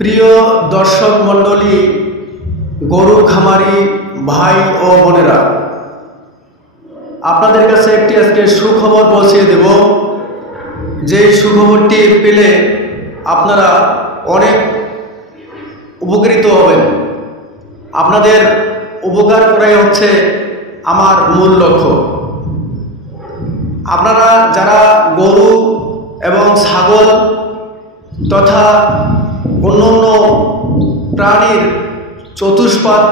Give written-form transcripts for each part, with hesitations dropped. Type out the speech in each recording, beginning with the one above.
প্রিয় দর্শক মণ্ডলী, গরু খামারি ভাই ও বোনেরা, আপনাদের কাছে একটি আজকে সুখবর পৌঁছে দেব। যে সুখবরটি পেলে আপনারা অনেক উপকৃত হবেন। আপনাদের উপকার করাই হচ্ছে আমার মূল লক্ষ্য। আপনারা যারা গরু এবং ছাগল তথা অন্যান্য প্রাণীর চতুষ্পাদ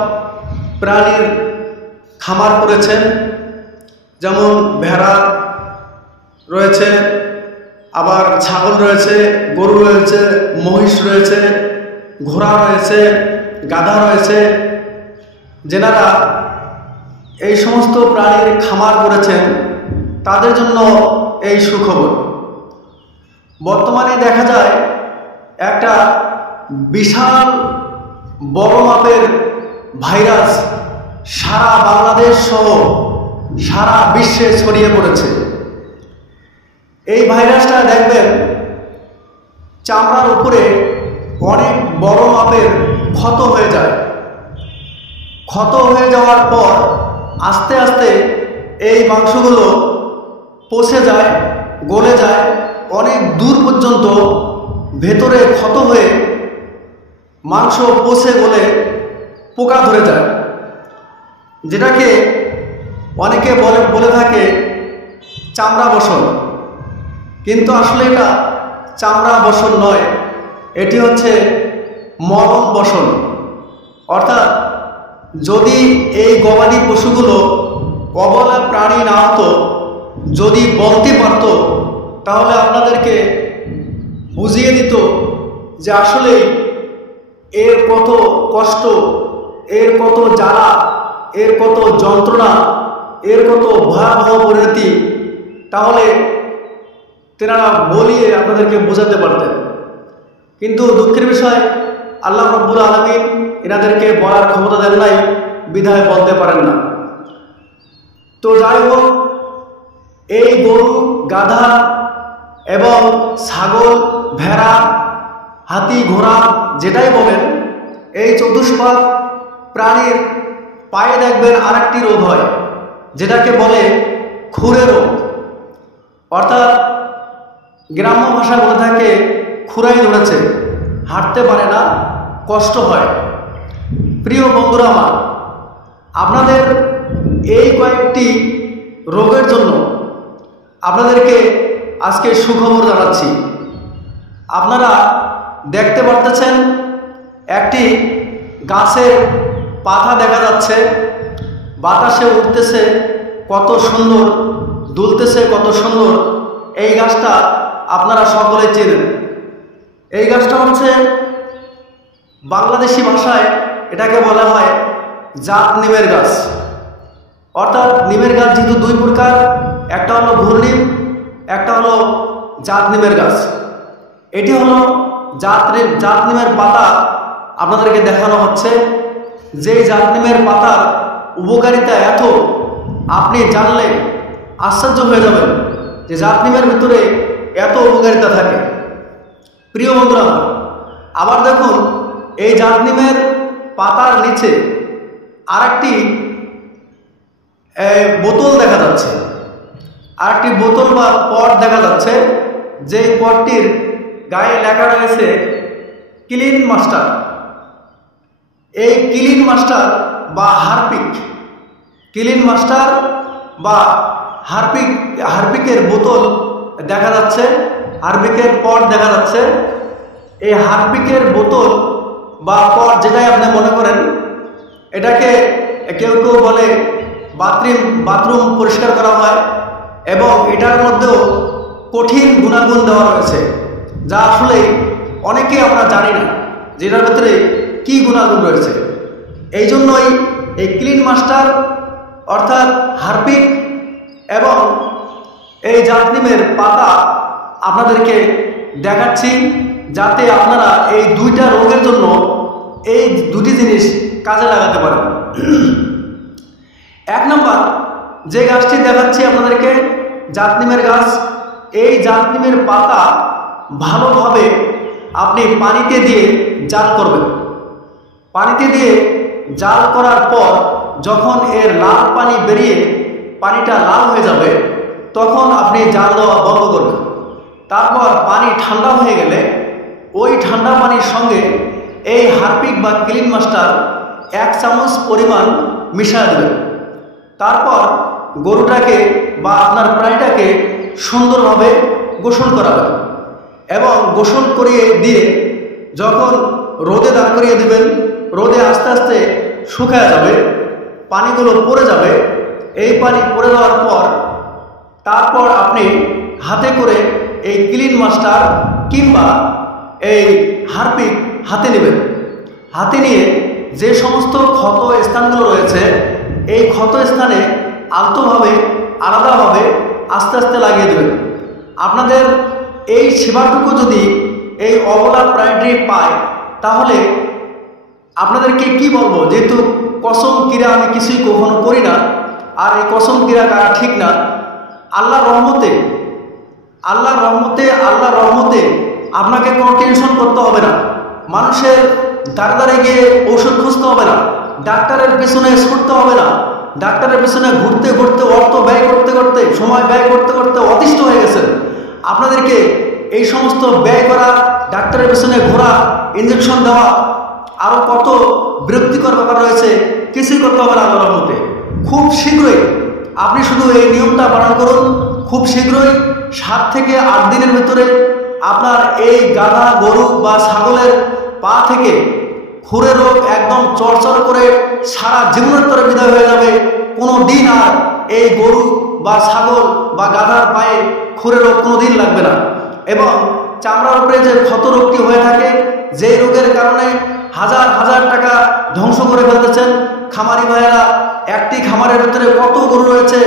প্রাণীর খামার করেছেন, যেমন ভেড়া রয়েছে, আবার ছাগল রয়েছে, গরু রয়েছে, মহিষ রয়েছে, ঘোড়া রয়েছে, গাধা রয়েছে, যেনারা এই সমস্ত প্রাণীর খামার করেছেন তাদের জন্য এই সুখবর। বর্তমানে দেখা যায় একটা বিশাল বড় মাপের ভাইরাস সারা বাংলাদেশ সহ সারা বিশ্বে ছড়িয়ে পড়েছে। এই ভাইরাসটা দেখবেন চামড়ার উপরে অনেক বড় মাপের ক্ষত হয়ে যায়। ক্ষত হয়ে যাওয়ার পর আস্তে আস্তে এই মাংসগুলো পচে যায়, গলে যায়, অনেক দূর পর্যন্ত ভেতরে ক্ষত হয়ে মাংস পচে গলে পোকা ধরে যায়, যেটাকে অনেকে বলে থাকে চামড়া বসন। কিন্তু আসলে এটা চামড়া বসন নয়, এটি হচ্ছে মরণ বসন। অর্থাৎ যদি এই গবাদি পশুগুলো অবলা প্রাণী না হতো, যদি বলতে পারত, তাহলে আপনাদেরকে বুঝিয়ে দিত যে আসলে এর কত কষ্ট, এর কত জ্বালা, এর কত যন্ত্রণা, এর কত ভয়াবহ পরিণতি, তাহলে তেনারা বলিয়ে আপনাদেরকে বোঝাতে পারতেন। কিন্তু দুঃখের বিষয়, আল্লাহ রাব্বুল আলামিন এনাদেরকে বলার ক্ষমতা দেন নাই, বিধায় বলতে পারেন না। তো যাই হোক, এই গরু, গাধা এবং ছাগল, ভেড়া, হাতি, ঘোড়া যেটাই বলেন, এই চতুষ্পাদ প্রাণীর পায়ে দেখবেন আরেকটি রোগ হয়, যেটাকে বলে খুরে রোগ। অর্থাৎ গ্রাম্য ভাষা বলে থাকে খুরাই ধরেছে, হাঁটতে পারে না, কষ্ট হয়। প্রিয় বন্ধুরা আমার, আপনাদের এই কয়েকটি রোগের জন্য আপনাদেরকে আজকে সুখবর জানাচ্ছি। আপনারা দেখতে পারতেছেন একটি গাছের পাতা দেখা যাচ্ছে, বাতাসে উঠতেছে, কত সুন্দর দুলতেছে, কত সুন্দর। এই গাছটা আপনারা সকলে চেনেন। এই গাছটা হচ্ছে বাংলাদেশি ভাষায় এটাকে বলা হয় জাত নিমের গাছ। অর্থাৎ নিমের গাছ যেহেতু দুই প্রকার, একটা হলো ঘূর্ণিম, একটা হলো জাত নিমের গাছ। এটি হলো জাত নিমের পাতা আপনাদেরকে দেখানো হচ্ছে। যে জাত নিমের পাতার উপকারিতা এত, আপনি জানলে আশ্চর্য হয়ে যাবেন যে জাত নিমের ভিতরে এত উপকারিতা থাকে। প্রিয় বন্ধুরা, আবার দেখুন এই জাত নিমের পাতার নিচে আরেকটি বোতল দেখা যাচ্ছে, আরেকটি বোতল বা পট দেখা যাচ্ছে, যে পটটির গায়ে লেখা রয়েছে ক্লিন মাস্টার। এই ক্লিন মাস্টার বা হারপিক, ক্লিন মাস্টার বা হারপিকের বোতল দেখা যাচ্ছে, হারপিকের পট দেখা যাচ্ছে। এই হারপিকের বোতল বা পট যেটাই আপনি মনে করেন, এটাকে কেউ কেউ বলে বাথরুম পরিষ্কার করা হয়, এবং এটার মধ্যেও কঠিন গুণাগুণ দেওয়া রয়েছে, যা আসলে অনেকে আমরা জানি না যে এটার ভিতরে কী গুণাগুণ রয়েছে। এই জন্যই এই ক্লিন মাস্টার অর্থাৎ হারপিক এবং এই জাত নিমের পাতা আপনাদেরকে দেখাচ্ছি, যাতে আপনারা এই দুইটা রোগের জন্য এই দুটি জিনিস কাজে লাগাতে পারেন। এক নম্বর, যে গাছটি দেখাচ্ছি আপনাদেরকে, জাত নিমের গাছ। এই জাত নিমের পাতা ভালোভাবে আপনি পানিতে দিয়ে জাল করবেন। পানিতে দিয়ে জাল করার পর যখন এর লাল পানি বেরিয়ে পানিটা লাল হয়ে যাবে, তখন আপনি জাল দেওয়া বন্ধ করবেন। তারপর পানি ঠান্ডা হয়ে গেলে ওই ঠান্ডা পানির সঙ্গে এই হারপিক বা ক্লিন মাস্টার 1 চামচ পরিমাণ মিশিয়ে দেবেন। তারপর গরুটাকে বা আপনার প্রাণীটাকে সুন্দরভাবে গোসল করাবেন এবং গোসল করিয়ে দিয়ে যখন রোদে দাঁড় করিয়ে দেবেন, রোদে আস্তে আস্তে শুকায় যাবে, পানিগুলো পড়ে যাবে। এই পানি পড়ে যাওয়ার পর তারপর আপনি হাতে করে এই ক্লিন মাস্টার কিংবা এই হারপিক হাতে নেবেন। হাতে নিয়ে যে সমস্ত ক্ষত স্থানগুলো রয়েছে এই ক্ষত স্থানে আলতোভাবে আলাদাভাবে আস্তে আস্তে লাগিয়ে দেবেন। আপনাদের এই সেবাটুকু যদি এই অবলা প্রাণীটি পায় তাহলে আপনাদেরকে কি বলবো, যেহেতু কসম ক্রিয়া আমি কিছুই কখনো করি না, আর এই কসম ক্রিয়া করা ঠিক না। আল্লাহর রহমতে আপনাকে কোনো টেনশন করতে হবে না। মানুষের ডাক্তারে গিয়ে ঔষধ খুঁজতে হবে না, ডাক্তারের পিছনে ছুটতে হবে না, ডাক্তারের পিছনে ঘুরতে ঘুরতে অর্থ ব্যয় করতে করতে সময় ব্যয় করতে করতে অতিষ্ঠ হয়ে গেছেন। আপনাদেরকে এই সমস্ত ব্যয় করা, ডাক্তারের পিছনে ঘোরা, ইঞ্জেকশন দেওয়া, আরও কত বিরক্তিকর ব্যাপার রয়েছে, কিছুই করতে হবে না আল্লাহর রহমতে। খুব শীঘ্রই আপনি শুধু এই নিয়মটা পালন করুন। খুব শীঘ্রই 7 থেকে 8 দিনের ভিতরে আপনার এই গাধা, গরু বা ছাগলের পা থেকে খুরে রোগ একদম চরচর করে সারা জীবনের তরে বিদায় হয়ে যাবে। কোনো দিন আর এই গরু বা ছাগল বা গাধার পায়ে খুরে রোগ কোনো দিন লাগবে না। এবং চামড়ার উপরে যে ক্ষত রোগটি হয়ে থাকে, যেই রোগের কারণে হাজার হাজার টাকা ধ্বংস করে ফেলতেছেন খামারি ভাইয়েরা, একটি খামারের ভিতরে কত গরু রয়েছে,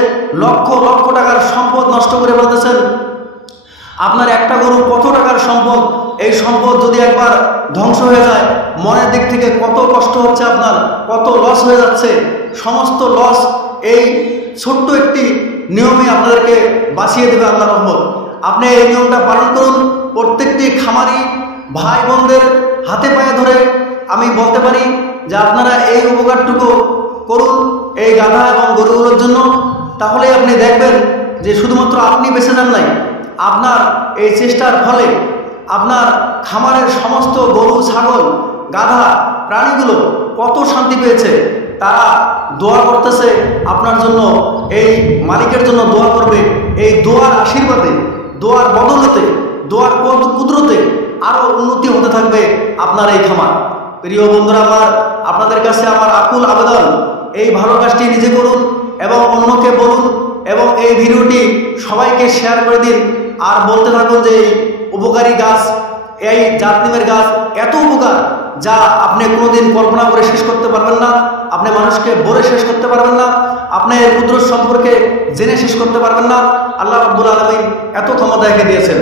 লক্ষ লক্ষ টাকার সম্পদ নষ্ট করে ফেলতেছেন। আপনার একটা গরু কত টাকার সম্পদ, এই সম্পদ যদি একবার ধ্বংস হয়ে যায় মনের দিক থেকে কত কষ্ট হচ্ছে, আপনার কত লস হয়ে যাচ্ছে। সমস্ত লস এই ছোট্ট একটি নিয়মে আপনাদেরকে বাঁচিয়ে দেবে আল্লাহর রহমত। আপনি এই নিয়মটা পালন করুন। প্রত্যেকটি খামারি ভাই বোনদের হাতে পায়ে ধরে আমি বলতে পারি যে আপনারা এই উপকারটুকু করুন এই গাধা এবং গরুগুলোর জন্য। তাহলে আপনি দেখবেন যে শুধুমাত্র আপনি বেঁচে যান নাই, আপনার এই চেষ্টার ফলে আপনার খামারের সমস্ত গরু, ছাগল, গাধা প্রাণীগুলো কত শান্তি পেয়েছে। তারা দোয়া করতেছে আপনার জন্য, এই মালিকের জন্য দোয়া করবে। এই দোয়ার আশীর্বাদে, দোয়ার বদলতে, দোয়ার কুদরতে আরও উন্নতি হতে থাকবে আপনার এই খামার। প্রিয় বন্ধুরা আমার, আপনাদের কাছে আমার আকুল আবেদন, এই ভালো কাজটি নিজে করুন এবং অন্যকে বলুন এবং এই ভিডিওটি সবাইকে শেয়ার করে দিন। আর বলতে থাকুন যে এই উপকারী গাছ, এই জাতনিমের গাছ এত উপকার যা আপনি কোনোদিন কল্পনা করে শেষ করতে পারবেন না, আপনি মানুষকে বলে শেষ করতে পারবেন না, আপনি এর কুদরত সম্পর্কে জেনে শেষ করতে পারবেন না। আল্লাহ রাব্বুল আলামিন এত ক্ষমতা একে দিয়েছেন।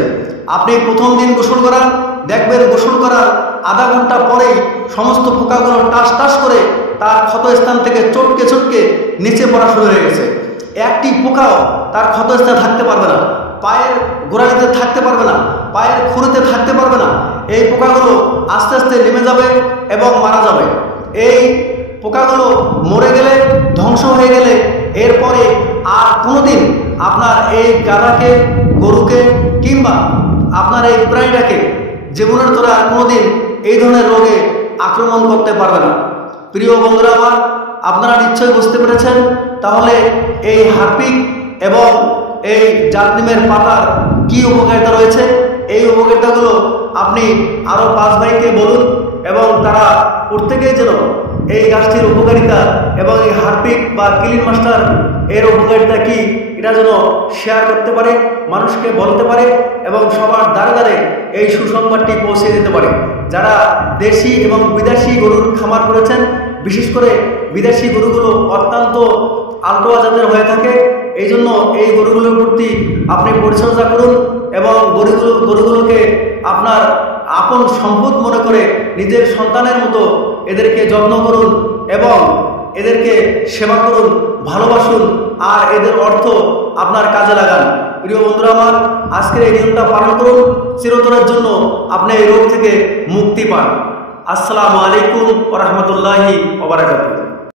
আপনি প্রথম দিন গোসল করান, দেখবেন গোসল করার আধা ঘন্টা পরেই সমস্ত পোকাগুলো টাস টাস করে তার ক্ষত স্থান থেকে চটকে চটকে নিচে পড়া শুরু হয়ে গেছে। একটি পোকাও তার ক্ষত স্থানে থাকতে পারবে না, পায়ের গোড়ালিতে থাকতে পারবে না, পায়ের খুঁড়িতে থাকতে পারবে না। এই পোকাগুলো আস্তে আস্তে নেমে যাবে এবং মারা যাবে। এই পোকাগুলো মরে গেলে, ধ্বংস হয়ে গেলে এরপরে আর কোনোদিন আপনার এই গাধাকে, গরুকে কিংবা আপনার এই প্রাণীটাকে জীবনের তোরা আর কোনোদিন এই ধরনের রোগে আক্রমণ করতে পারবে না। প্রিয় বন্ধুরা আমার, আপনারা নিশ্চয়ই বুঝতে পেরেছেন তাহলে এই হারপিক এবং এই জাতনিমের পাতার কি উপকারিতা রয়েছে। এই উপকারিতাগুলো আপনি আরও 5 ভাইকে বলুন এবং তারা প্রত্যেকেই যেন এই গাছটির উপকারিতা এবং এই হারপিক বা ক্লিন মাস্টার এর উপকারিতা কি এটা যেন শেয়ার করতে পারে, মানুষকে বলতে পারে এবং সবার দ্বারে দ্বারে এই সুসংবাদটি পৌঁছে দিতে পারে। যারা দেশি এবং বিদেশি গরুর খামার করেছেন, বিশেষ করে বিদেশি গরুগুলো অত্যন্ত আলটোয়া জাতের হয়ে থাকে, এই জন্য এই গরুগুলোর প্রতি আপনি পরিচর্যা করুন এবং গরুগুলোকে আপনার আপন সম্পদ মনে করে নিজের সন্তানের মতো এদেরকে যত্ন করুন এবং এদেরকে সেবা করুন, ভালোবাসুন আর এদের অর্থ আপনার কাজে লাগান। প্রিয় বন্ধুরা আমার, আজকের এই নিয়মটা পালন করুন, চিরতরের জন্য আপনি এই রোগ থেকে মুক্তি পান। আসসালামু আলাইকুম ওয়া রাহমাতুল্লাহি ওয়া বারাকাতুহু।